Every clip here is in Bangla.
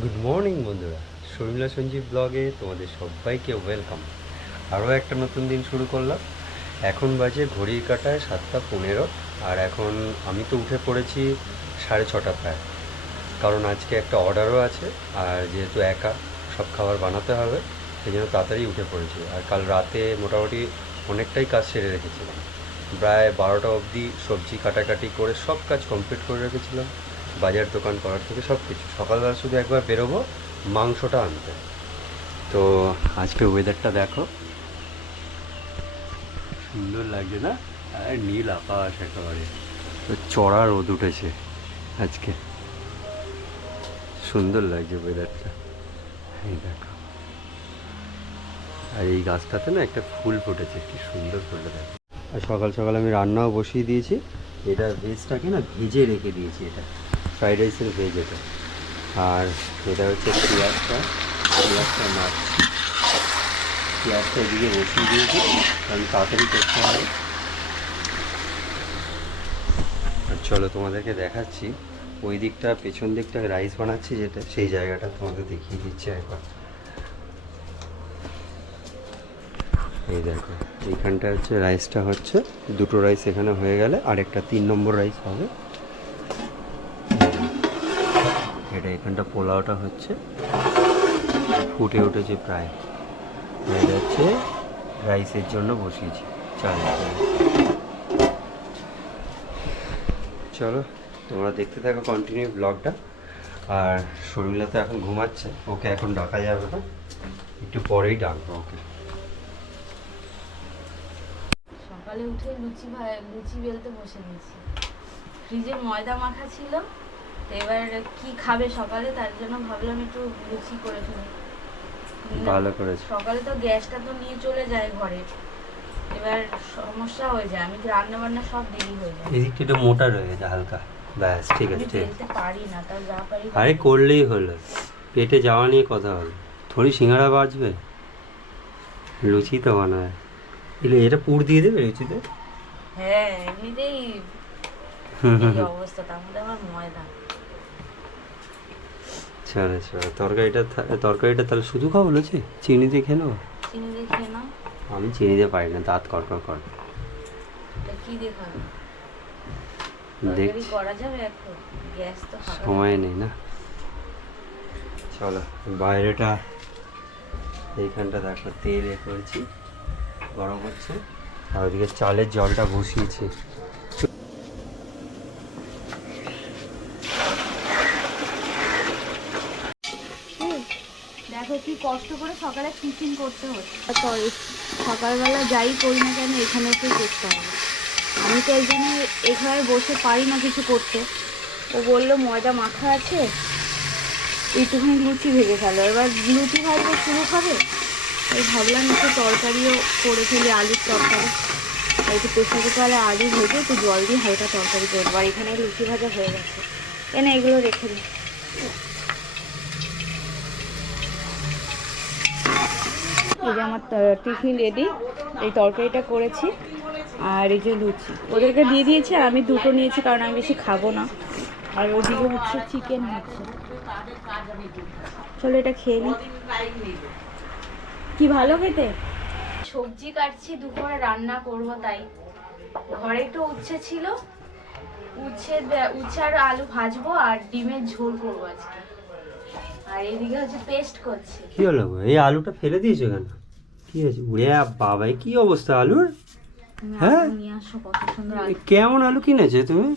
গুড মর্নিং বন্ধুরা। শর্মিলা সঞ্জীব ব্লগে তোমাদের সবাইকে ওয়েলকাম আরও একটা নতুন দিন শুরু করলাম। এখন বাজে ঘড়ির কাটায় সাতটা পনেরো, আর এখন আমি তো উঠে পড়েছি সাড়ে ছটা প্রায়। কারণ আজকে একটা অর্ডারও আছে, আর যেহেতু একা সব খাবার বানাতে হবে সেই জন্য তাড়াতাড়ি উঠে পড়েছি। আর কাল রাতে মোটামুটি অনেকটাই কাজ সেরে রেখেছিলাম। প্রায় বারোটা অবধি সবজি কাটাকাটি করে সব কাজ কমপ্লিট করে রেখেছিলাম। বাজার দোকান করার থেকে সব কিছু সকালবেলা শুধু একবার বেরোবো, মাংসটা আনতে। তো আজকে ওয়েদারটা দেখো। সুন্দর লাগছে না? আর নীল আকাশ একেবারে। তো চড়া রোদ উঠেছে আজকে। সুন্দর লাগছে ওয়েদারটা এই দেখো। আর এই গাছটাতে না একটা ফুল ফুটেছে, কি সুন্দর ফুলটা দেখো। আর সকাল সকাল আমি রান্নাও বসিয়ে দিয়েছি। এটা ভেজটাকে না ভেজে রেখে দিয়েছি এটা। ফ্রাইড রাইসের ভেজ এটা। আর এটা হচ্ছে পেঁয়াজটা। পেঁয়াজটা মারছি পেঁয়াজটা এদিকে বসিয়ে দিয়েছি। কারণ তাড়াতাড়ি করতে হবে। আর চলো তোমাদেরকে দেখাচ্ছি। ওই দিকটা, পেছন দিকটা রাইস বানাচ্ছি যেটা, সেই জায়গাটা তোমাদের দেখিয়ে দিচ্ছি একবার। এই দেখো এইখানটা হচ্ছে রাইসটা হচ্ছে, দুটো রাইস এখানে হয়ে গেলে, আরেকটা তিন নম্বর রাইস হবে। এটা এখানটা পোলাওটা হচ্ছে। ফুটে উঠেছে প্রায়। এটা হচ্ছে রাইসের জন্য বসিয়েছি। চাল। চলো, তোমরা দেখতে থাকো কন্টিনিউ ব্লগটা আর শর্মিলা তো এখন ঘুমাচ্ছে, ওকে এখন ডাকা যাবে না। একটু পরেই ডাকবো ওকে। সকালে উঠে লুচি ভাই, লুচি বেলতে বসে দিয়েছি ফ্রিজে ময়দা মাখা ছিল। এবার কি খাবে সকালে তার জন্য ভাবলাম একটু লুচি করে ফেলি ভালো করেছ। সকালে তো গ্যাসটা তো নিয়ে চলে যায় ঘরে। এবার সমস্যা হয়ে যায় আমি রান্না বান্না সব দেরি হয়ে যায়। এদিকটা একটু মোটা রয়ে গেছে হালকা। ব্যাস ঠিক আছে ঠিক আছে। পারি না তাও যা পারি আরে করলেই হলো। পেটে যাওয়া নিয়ে কথা হলো থোড়ি সিঙ্গাড়া বাজবে? লুচি তো বানায়। এলে এটা পুর দিয়ে দেবে লুচিতে? হ্যাঁ এমনিতেই অবস্থা তার মধ্যে আমার ময়দা। চলো চলো তরকারিটা তরকারিটা তাহলে শুধু খাব লুচি চিনি দিয়ে খেয়ে নেব? চিনি দিয়ে খেয়ে নাও। আমি চিনি দিয়ে পারি না দাঁত কর। এটা কি দিয়ে খাবে? দেখছি করা যাবে এখন? গ্যাস তো সময় নেই না। চলো বাইরেটা এইখানটা দেখো তেল এ করেছি গরম হচ্ছে। আর ওদিকে চালের জলটা বসিয়েছি দেখো কি কষ্ট করে সকালে টিফিন করতে হচ্ছে। সকালবেলা যাই করি না কেন এখানে এসে করতে হবে। আমি তো এই জন্য এখানে বসে পারি না কিছু করতে। ও বলল, ময়দা মাখা আছে, একটুখানি লুচি ভেজে ফেলো। এবার লুচি ভাজবো শুরু খাবে ওই ভাবলাম একটু তরকারিও করে ফেলি, আলুর তরকারি। আর একটু প্রেশার কুকারে আলু ভেজে একটু জল দিয়ে হালকা তরকারি করব আর এখানে লুচি ভাজা হয়ে গেছে। এনে এগুলো রেখে দিই এই যে আমার ত- টিফিন রেডি এই তরকারিটা করেছি আর এই যে লুচি। ওদেরকে দিয়ে দিয়েছি আর আমি দুটো নিয়েছি কারণ আমি বেশি খাব না। আর ওদিকে হচ্ছে চিকেন হচ্ছে। চলো এটা খেয়ে নিই কি ভালো খেতে? সবজি কাটছি, দুপুরে রান্না করব তাই। ঘরে একটু উচ্ছে ছিল। উচ্ছে উচ্ছে আর আলু ভাজবো আর ডিমের ঝোল করব আজকে। আর এদিকে হচ্ছে পেস্ট করছি। কি হলো গো? এই আলুটা ফেলে দিয়েছ কেন? কি হয়েছে? উড়ে বাবাই কি অবস্থা আলুর? হ্যাঁ? নিয়ে আসো কত সুন্দর আলু। কেমন আলু কিনেছে তুমি?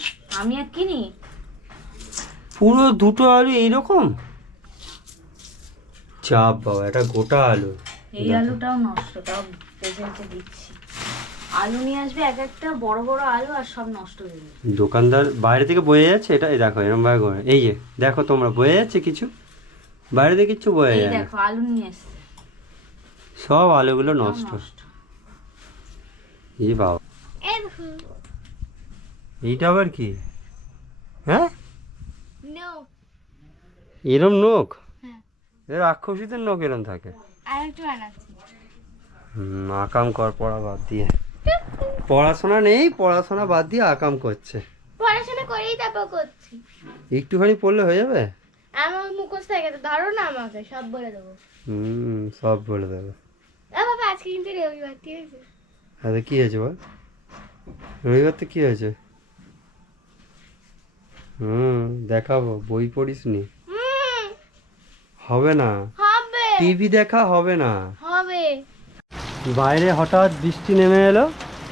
আমি আর কিনি? পুরো দুটো আলু এইরকম? চাপ বাবা এটা গোটা আলু। এই আলুটাও নষ্ট তাও বেঁচে বেঁচে দিচ্ছি। আলু নিয়ে আসবে এক একটা বড় বড় আলু আর সব নষ্ট হয়ে যাবে। দোকানদার বাইরে থেকে বয়ে যাচ্ছে? এটা দেখো এরকম ভাবে করে। এই যে দেখো তোমরা বয়ে যাচ্ছে কিছু? বাইরে থেকে কিচ্ছু বয়ে যায় দেখো আলু নিয়ে এসছে। সব আলুগুলো সব নষ্ট। নষ্ট। এই বাবা। এইটা আবার কি? হ্যাঁ? এরম নোক হ্যাঁ। এর রাক্ষসীদের নোক এরম থাকে। হুম, আকাম কর পড়া বাদ দিয়ে। পড়াশোনা নেই পড়াশোনা বাদ দিয়ে আকাম করছে। পড়াশোনা করেই তারপর করছি। একটুখানি পড়লে হয়ে যাবে? আমার মুখস্থ হয়ে গেছে ধরো না আমাকে সব বলে দেবো। হুম সব বলে দেবে। বাবা আজকে কিন্তু রবিবার ঠিক আছে কি হয়েছে বল? রবিবার তো কি হয়েছে? হুম দেখাবো বই পড়িস নি? হবে না। হবে। টিভি দেখা হবে না। হবে। বাইরে হঠাৎ বৃষ্টি নেমে এলো।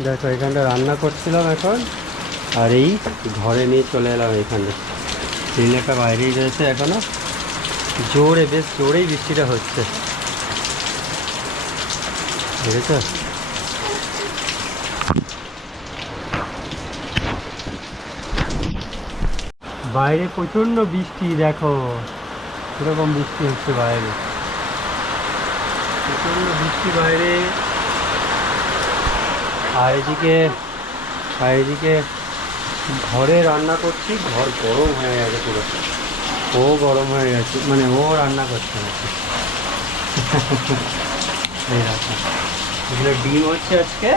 দেখো এখানটা রান্না করছিলাম এখন। আর এই ঘরে নিয়ে চলে এলাম এখানে সিলিন্ডারটা বাইরেই রয়েছে এখনও। জোরে বেশ জোরেই বৃষ্টিটা হচ্ছে। বুঝেছ? বাইরে প্রচণ্ড বৃষ্টি, দেখো। কীরকম বৃষ্টি হচ্ছে বাইরে। প্রচণ্ড বৃষ্টি বাইরে। আর এদিকে আর এদিকে ঘরে রান্না করছি ঘর গরম হয়ে গেছে পুরো। ও গরম হয়ে গেছে মানে ও রান্না করছে এগুলো ডিম হচ্ছে আজকে।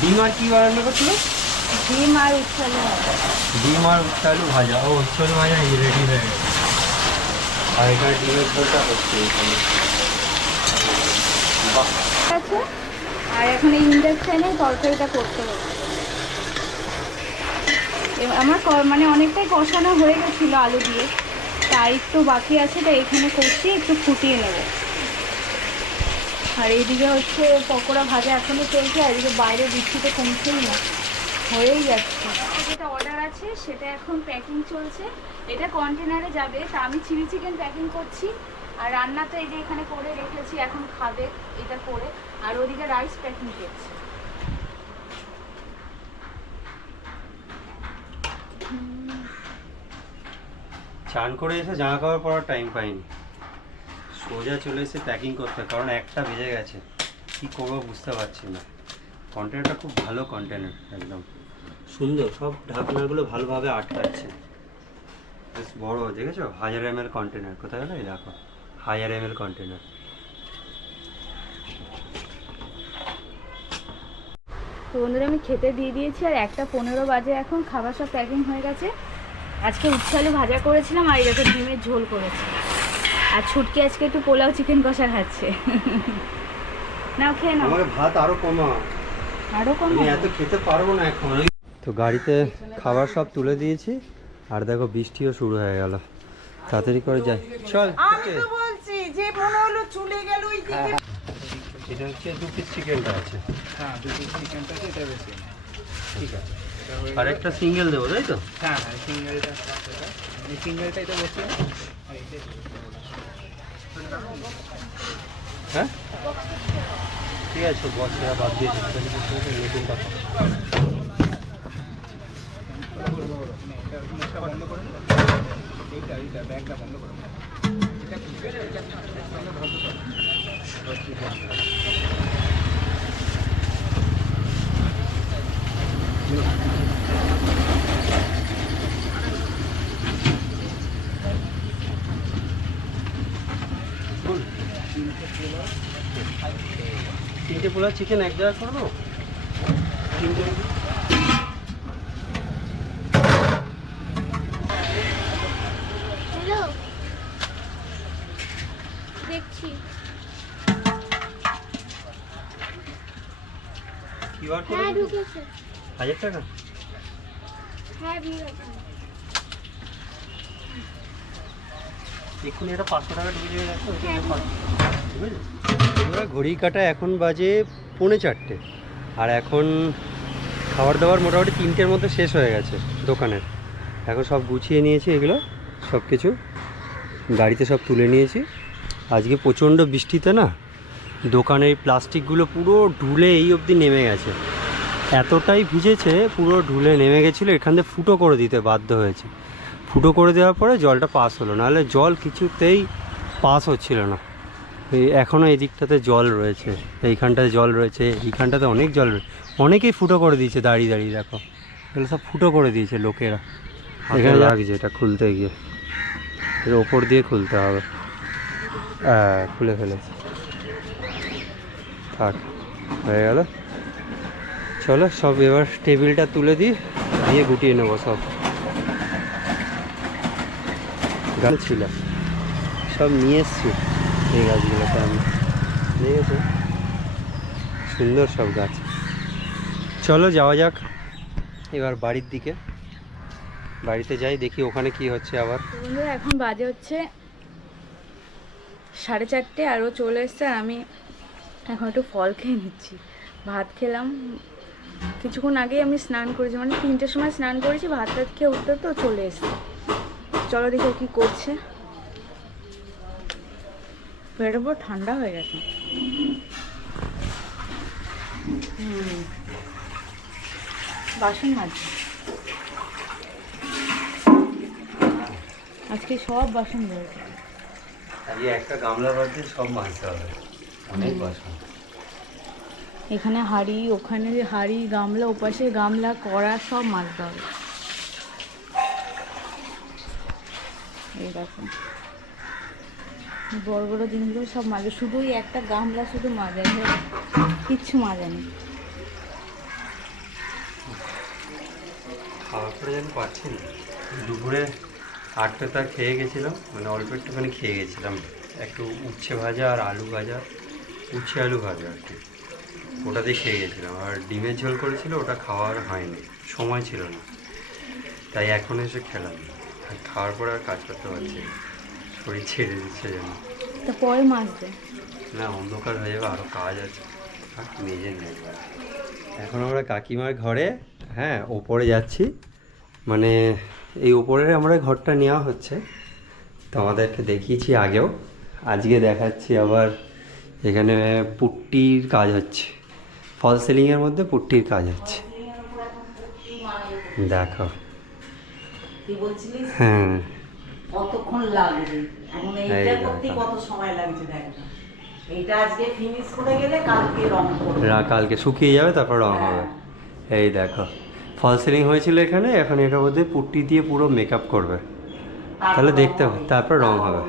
ডিম আর কি রান্না করছিল? ডিম আর উচ্ছালে ডিম আর উচ্ছে ভাজা। ও উচ্ছে আলু ভাজা রেডি হয়ে গেছে। আর এখানে ডিমের ঝোলটা হচ্ছে এখানে। আর এখন ইন্ডাকশানে তরকারিটা করতে হবে। আমার মানে অনেকটাই কষানো হয়ে গেছিল আলু দিয়ে। তাই একটু বাকি আছে, তাই এখানে করছি, একটু ফুটিয়ে নেব। আর এইদিকে হচ্ছে পকোড়া ভাজা এখনও চলছে, আর এদিকে বাইরে বৃষ্টিতে কমছেই না। হয়েই যাচ্ছে। যেটা অর্ডার আছে, সেটা এখন প্যাকিং চলছে। এটা কন্টেনারে যাবে, তা আমি চিলি চিকেন প্যাকিং করছি। আর রান্না তো এই যে এখানে করে রেখেছি, এখন খাবে এটা করে। আর ওদিকে রাইস প্যাকিং করছি। চান করে এসে জামা কাপড় পরার টাইম পাইনি। সোজা চলে এসে প্যাকিং করতে কারণ একটা বেজে গেছে। কি করব বুঝতে পারছি না। কন্টেনারটা খুব ভালো কন্টেনার একদম। সুন্দর, সব ঢাকনাগুলো ভালোভাবে আটকাচ্ছে। বেশ বড়, দেখেছ? হাজার এম এল কন্টেনার কোথায় গেলো? এই দেখো। হাজার এম এল কন্টেনার তো বন্ধুরা, আমি খেতে দিয়ে দিয়েছি, আর একটা পনেরো বাজে এখন, খাবার সব প্যাকিং হয়ে গেছে। আজকে উচ্ছে আলু ভাজা করেছিলাম আর এরকম ডিমের ঝোল করেছি। আর ছুটকি আজকে একটু পোলাও চিকেন কষা খাচ্ছে। নাও খেয়ে নাও। আমার ভাত আরও কমা। আরও কম। আমি এত খেতে পারব না এখন। তো গাড়িতে খাবার সব তুলে দিয়েছি আর দেখো বৃষ্টিও শুরু হয়ে গেল। তাড়াতাড়ি করে যাই। চল আমি তো বলছি যে মনে হলো চলে গেল ওই দিকে। এটা হচ্ছে দু পিস চিকেনটা আছে। হ্যাঁ দুটো চিকেনটা আছে এটা বেশি। ঠিক আছে। হয়ে আর একটা সিঙ্গেল দেবো তাই তো হ্যাঁ হ্যাঁ সিঙ্গেলটা সিঙ্গেলটা এটা বসে হ্যাঁ ঠিক আছে বসে বাদ দিয়ে দিচ্ছি। নতুন বন্ধ করে এইটা এইটা ব্যাগটা বন্ধ করে এটা পোলা চিকেন এক জায়গায় করব? দেখছি। কিউআর হ্যাঁ কোড ঢুকেছে। হাজার টাকা? হ্যাঁ এক্ষুনি এটা পাঁচশো টাকা ঢুকে যাবে দেখো হ্যাঁ, এবার ঘড়ি কাটা এখন বাজে পৌনে চারটে। আর এখন খাবার দাবার মোটামুটি তিনটের মধ্যে শেষ হয়ে গেছে দোকানের। এখন সব গুছিয়ে নিয়েছি এগুলো, সব কিছু। গাড়িতে সব তুলে নিয়েছি। আজকে প্রচণ্ড বৃষ্টিতে না দোকানের প্লাস্টিকগুলো পুরো ঢুলে এই অবধি নেমে গেছে। এতটাই ভিজেছে, পুরো ঢুলে নেমে গেছিল, এখান থেকে ফুটো করে দিতে বাধ্য হয়েছে। ফুটো করে দেওয়ার পরে জলটা পাস হলো, নাহলে জল কিছুতেই পাস হচ্ছিল না। এখনও এই দিকটাতে জল রয়েছে এইখানটাতে জল রয়েছে এইখানটাতে অনেক জল রয়েছে অনেকেই ফুটো করে দিয়েছে দাঁড়িয়ে দাঁড়িয়ে দেখো। এগুলো সব ফুটো করে দিয়েছে লোকেরা। এখানে লাগছে। এটা খুলতে গিয়ে। এর ওপর দিয়ে খুলতে হবে। হ্যাঁ খুলে ফেলেছে। থাক হয়ে গেল। চলো সব এবার টেবিলটা তুলে দিই দিয়ে গুটিয়ে নেব সব। গাছ ছিল। সব নিয়ে এসছি। এই গাছগুলোতে আমি দেখেছ সুন্দর সব গাছ। চলো যাওয়া যাক এবার বাড়ির দিকে। বাড়িতে যাই, দেখি ওখানে কি হচ্ছে আবার। এখন বাজে হচ্ছে সাড়ে চারটে আরও চলে এসছে আমি এখন একটু ফল খেয়ে নিচ্ছি। ভাত খেলাম। কিছুক্ষণ আগেই আমি স্নান করেছি মানে তিনটের সময় স্নান করেছি, ভাত খেয়ে উঠতে তো চলে এসছে। চলো দেখি কি করছে। পেটের পুরো ঠান্ডা হয়ে গেছে। বাসন মাজছে আজকে সব বাসন ধরেছে একটা গামলার মধ্যে সব মাছতে হবে। অনেক বাসন। এখানে হাড়ি ওখানে হাড়ি গামলা ওপাশে গামলা কড়া সব মাজতে হবে। এই দেখো। বড় বড় জিনিসগুলো সব মাজে। শুধু ওই একটা গামলা শুধু মাজা। কিচ্ছু মাজা নেই খাওয়া করে যেন পাচ্ছি না। দুপুরে আটটা খেয়ে গেছিলাম মানে অল্প একটুখানি খেয়ে গেছিলাম। একটু উচ্ছে ভাজা আর আলু ভাজা, উচ্ছে আলু ভাজা আর কি। ওটাতে খেয়ে গেছিলাম। আর ডিমের ঝোল করেছিল, ওটা খাওয়ার হয়নি। সময় ছিল না। তাই এখন এসে খেলাম। আর খাওয়ার পরে আর কাজ করতে পারছি না। শরীর ছেড়ে দিচ্ছে যেন তা পরে মাজবে না অন্ধকার হয়ে যাবে আরও কাজ আছে আর নিজে নেই এখন আমরা কাকিমার ঘরে হ্যাঁ ওপরে যাচ্ছি। মানে এই ওপরের আমরা ঘরটা নেওয়া হচ্ছে। তো আমাদেরকে দেখিয়েছি আগেও। আজকে দেখাচ্ছি আবার এখানে পুট্টির কাজ হচ্ছে। ফল সিলিংয়ের মধ্যে পুট্টির কাজ হচ্ছে। দেখো। হ্যাঁ। কতক্ষণ লাগবে? এখন এইটা করতে কত সময় লাগছে দেখ। এইটা আজকে ফিনিশ করে গেলে কালকে রং করবে। কালকে শুকিয়ে যাবে তারপর রং হবে। এই দেখো। ফল সিলিং হয়েছিল এখানে এখন এটার মধ্যে পুট্টি দিয়ে পুরো মেকআপ করবে। তাহলে দেখতে হবে, তারপর রং হবে।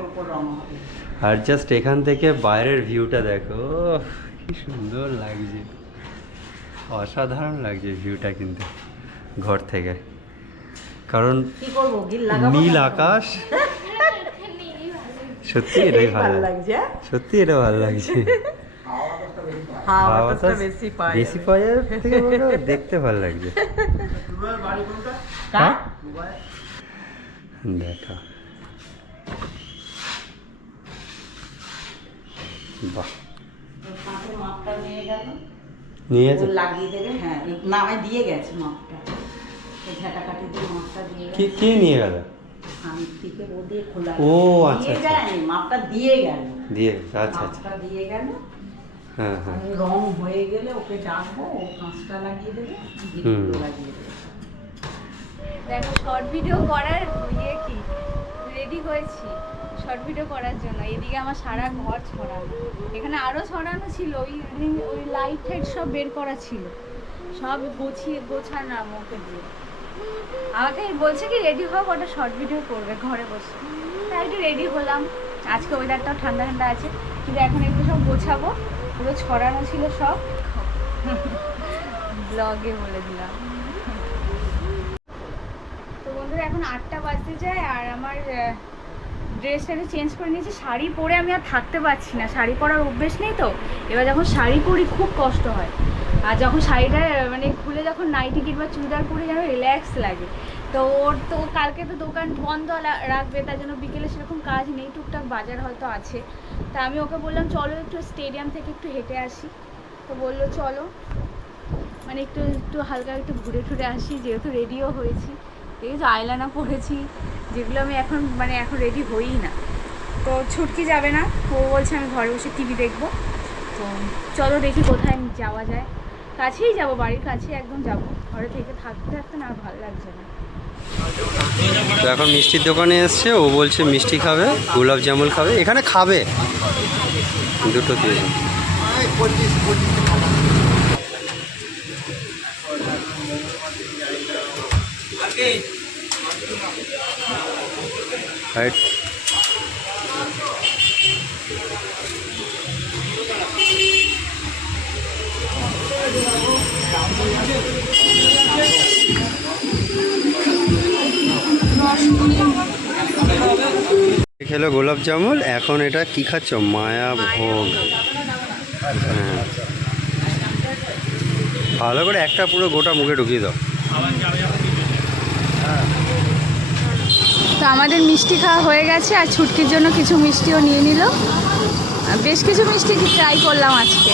আর জাস্ট এখান থেকে বাইরের ভিউটা দেখো। কি সুন্দর লাগছে। অসাধারণ লাগছে ভিউটা কিন্তু ঘর থেকে। কারণ কি করব? গিল লাগাবো নীল আকাশ? সত্যি এটাই ভালো লাগছে হ্যাঁ? সত্যি এটা ভালো লাগছে। বেশি পাওয়া যাবে থেকে দেখতে ভালো লাগছে। দেখা। বাহ। নিয়ে গেছে? লাগিয়ে দেবে হ্যাঁ দিয়ে গেছে মাপটা। ঝাঁটাকাটি দিয়ে মাপটা দিয়ে কে কে নিয়ে গেল? আমি থেকে ও দিয়ে খোলা ও, আচ্ছা, দিয়ে আচ্ছা। যায়নি মাপটা দিয়ে গেল। দিয়ে আচ্ছা আচ্ছা। মাপটা দিয়ে গেল। হ্যাঁ হ্যাঁ। রং হয়ে গেলে ওকে ডাকবো ও কাঁচটা লাগিয়ে দেবে লাগিয়ে দেবে। দেখো শর্ট ভিডিও করার ইয়ে কি? রেডি হয়েছি শর্ট ভিডিও করার জন্য। এদিকে আমার সারা ঘর ছড়ানো। এখানে আরও ছড়ানো ছিল ওই ওই লাইট ফাইট সব বের করা ছিল। সব গুছিয়ে গোছানো আমাকে দিয়ে। আমাকে বলছে কি রেডি হও ওটা শর্ট ভিডিও করবে, ঘরে বসে। তাই একটু রেডি হলাম। আজকে ওয়েদারটাও ঠান্ডা ঠান্ডা আছে, কিন্তু এখন একটু সব গোছাবো। পুরো ছড়ানো ছিল সব। ব্লগে বলে দিলাম। তো বন্ধুরা, এখন আটটা বাজতে যায়, আর আমার ড্রেসটা একটু চেঞ্জ করে নিয়েছি। শাড়ি পরে আমি আর থাকতে পারছি না। শাড়ি পরার অভ্যেস নেই তো। এবার যখন শাড়ি পরি, খুব কষ্ট হয়। আর যখন শাড়িটা মানে খুলে যখন নাইটি কিংবা চুড়িদার পরে যেন রিল্যাক্স লাগে। তো ওর তো, কালকে তো দোকান বন্ধ রাখবে, তার জন্য বিকেলে সেরকম কাজ নেই, টুকটাক বাজার হয়তো আছে। তা আমি ওকে বললাম, চলো একটু স্টেডিয়াম থেকে একটু হেঁটে আসি। তো বলল, চলো। মানে একটু একটু হালকা একটু ঘুরে টুরে আসি, যেহেতু রেডিও হয়েছি। দেখেছ আইলানা পরেছি, যেগুলো আমি এখন মানে এখন রেডি হই না। তো ছুটকি যাবে না, ও বলছে আমি ঘরে বসে টিভি দেখব। তো চলো দেখি কোথায় যাওয়া যায়। কাছেই যাব, বাড়ির কাছে একদম যাব। ঘরে থেকে থাকতে থাকতে না ভালো লাগছে না। তো এখন মিষ্টির দোকানে এসছে, ও বলছে মিষ্টি খাবে, গোলাপ জামুন খাবে, এখানে খাবে। দুটো দিয়ে দাও। খেলো গোলাপ জামুন? এখন এটা কি খাচ্ছ? মায়া ভোগ হ্যাঁ। ভালো করে একটা পুরো গোটা মুখে ঢুকিয়ে দাও। তো আমাদের মিষ্টি খাওয়া হয়ে গেছে আর ছুটকির জন্য কিছু মিষ্টিও নিয়ে নিল। বেশ কিছু মিষ্টি ট্রাই করলাম আজকে।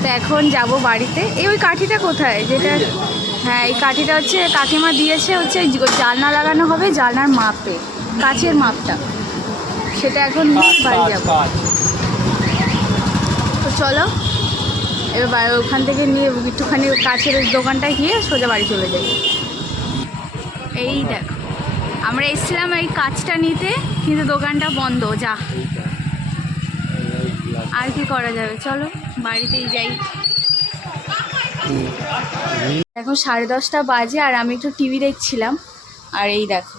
তো এখন যাব বাড়িতে। এই ওই কাঠিটা কোথায়? যেটা হ্যাঁ এই কাঠিটা হচ্ছে কাকিমা দিয়েছে হচ্ছে জানলা লাগানো হবে জানলার মাপে কাছের মাপটা। সেটা এখন নিয়ে বাড়ি যাব। তো চলো এবার ওখান থেকে নিয়ে একটুখানি কাছের ওই দোকানটায় গিয়ে সোজা বাড়ি চলে যাই। এই দেখো আমরা এসেছিলাম এই কাজটা নিতে কিন্তু দোকানটা বন্ধ যা। আর কি করা যাবে? চলো, বাড়িতেই যাই। এখন সাড়ে দশটা বাজে আর আমি একটু টিভি দেখছিলাম। আর এই দেখো,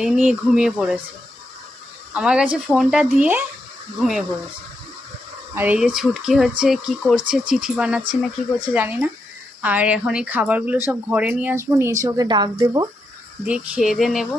এই নিয়ে ঘুমিয়ে পড়েছে। আমার কাছে ফোনটা দিয়ে ঘুমিয়ে পড়েছে। আর এই যে ছুটকি হচ্ছে, কি করছে, চিঠি বানাচ্ছে না কি করছে জানি না। আর এখন এই খাবারগুলো সব ঘরে নিয়ে আসব, নিয়ে এসে ওকে ডাক দেবো, দিয়ে খেয়ে দিয়ে নেব।